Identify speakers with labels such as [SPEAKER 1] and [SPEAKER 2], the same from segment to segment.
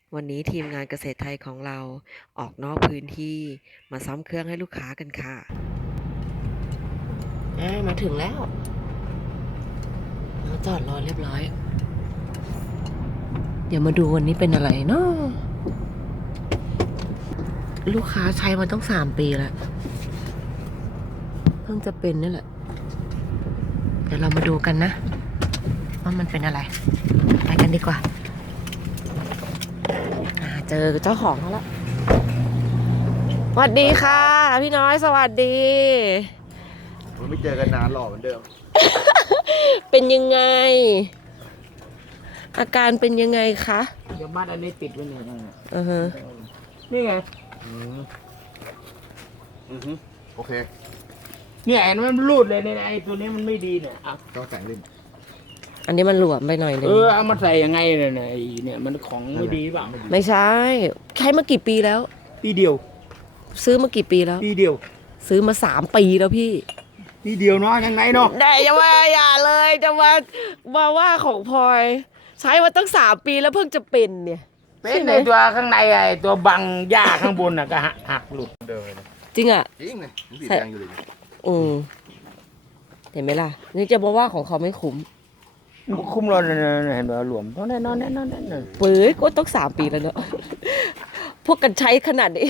[SPEAKER 1] วันนี้ทีมงานเกษตรไทยของเราออกนอกพื้นที่มาซ่อมเครื่องให้ลูกค้ากันค่ะมาถึงแล้วมาจอดรอเรียบร้อยเดี๋ยวมาดูวันนี้เป็นอะไรเนาะลูกค้าใช้มาต้อง3 ปีแล้วเพิ่งจะเป็นนี่แหละเดี๋ยวเรามาดูกันนะว่ามันเป็นอะไรไปกันดีกว่าเจอเจ้าของเขาแล้วสวัสดีค่ะพี่น้อยสวัสดี
[SPEAKER 2] มันไม่เจอกันนานหรอกเหมือนเดิม
[SPEAKER 1] เป็นยังไงอาการเป็นยังไงคะ
[SPEAKER 3] เดี๋ยวมัดอันนี้ติดไว้หนึ่ง
[SPEAKER 1] นี่
[SPEAKER 3] ไง
[SPEAKER 2] โอเค
[SPEAKER 3] เนี่ยเห็นมันรูดเลยเนี่ยไอ้ตัวนี้มันไม่ดีเนี่ย
[SPEAKER 2] ต้องแต่งเล่น
[SPEAKER 1] อันนี้มันหลวมไปหน่อยนึง
[SPEAKER 3] เอามาใส่ยังไงเนี่ยไอ้เนี่ยมันของไม่ดีป่ะ
[SPEAKER 1] ไม่ใช่ใช้มากี่ปีแล้ว
[SPEAKER 3] ปีเดียว
[SPEAKER 1] ซื้อมากี่ปีแล้ว
[SPEAKER 3] ปีเดียว
[SPEAKER 1] ซื้อมา3 ปีแล้วพี่
[SPEAKER 3] ปีเดียวเนาะยังไงเนาะ
[SPEAKER 1] ได้จะว่าอย่าเลยจะมาว่าของพลอยใช้มาตั้ง3 ปีแล้วเพิ่งจะเป็นเนี่ย
[SPEAKER 3] เป็นในตัวข้างในไอ้ตัวบังหญ้าข้างบนน่ะก็หักหลุด
[SPEAKER 2] เดิมเลยนะ
[SPEAKER 1] จริงอ่ะ
[SPEAKER 2] จริงเลยสีแดงอยู่เลย
[SPEAKER 1] เห็นไหมล่ะนี่จะบอกว่าของเขาไม่คุ้ม
[SPEAKER 3] คุ้มเราเห็นว่าหลวมเพราะแน่นอน
[SPEAKER 1] เปื้ยก็ต้อง3 ปีแล้วเนอะพวกกันใช้ขนาดนี้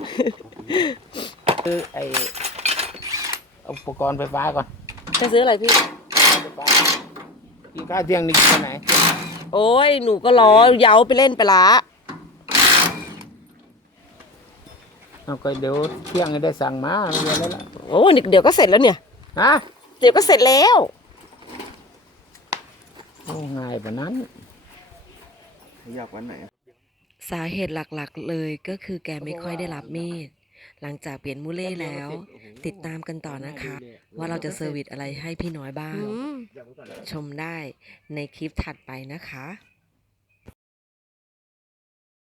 [SPEAKER 3] ไอ้อุปกรณ์ไฟฟ้าก่อน
[SPEAKER 1] จะซื้ออะไรพี่
[SPEAKER 3] กินข้าวเที่ยงนี่กินไหน
[SPEAKER 1] โอ้ยหนูก็รอเย้าไปเล่นไปละ
[SPEAKER 3] เอาก็เดี๋ยวเที่ยงได้สั่งมาเรียนแล้วล่ะ
[SPEAKER 1] โอ้เดี๋ยวก็เสร็จแล้วเนี่ย
[SPEAKER 3] ฮะ
[SPEAKER 1] เดี๋ยวก็เสร็จแล้ว
[SPEAKER 3] ง่ายกว่านั้น
[SPEAKER 2] อยากวันไหน
[SPEAKER 1] สาเหตุหลักๆเลยก็คือแกไม่ค่อยได้รับมีดหลังจากเปลี่ยนมูเล่แล้วติดตามกันต่อนะคะว่าเราจะเซอร์วิสอะไรให้พี่น้อยบ้างชมได้ในคลิปถัดไปนะคะ